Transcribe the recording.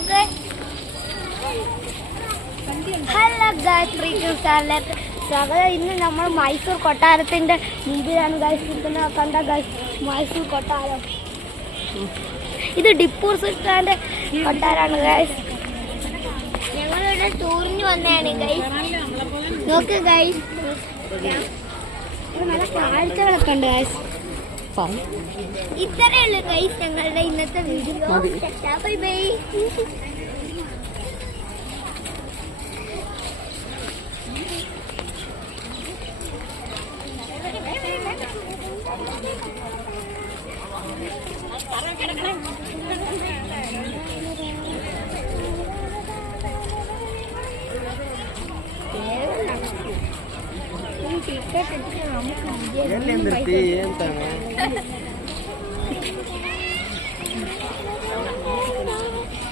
Okay. Hello guys, റീക്കിൾ സ്റ്റാറിലേക്ക് സ്വാഗതം. ഇന്ന് നമ്മൾ മൈസൂർ കൊട്ടാരത്തിന്റെ മുമ്പിലാണ് ഗൈസ് ഇരിക്കുന്നത്. കണ്ട ഗൈസ്, മൈസൂർ കൊട്ടാരം. ഇത് ടിപ്പു സുൽത്താന്റെ കൊട്ടാരാണ് ഗൈസ്. ഞങ്ങളിവിടെ ടൂറിന് വന്നതാണ് ഗൈസ്. നോക്ക് ഗൈസ്, നല്ല കാഴ്ചകളൊക്കെ ഉണ്ട് ഗൈസ്. ഇത്രയേ ഉള്ളൂ ഗൈസ് ഞങ്ങളുടെ ഇന്നത്തെ വീഡിയോ. Bye bye. ಟಿಕೆಟ್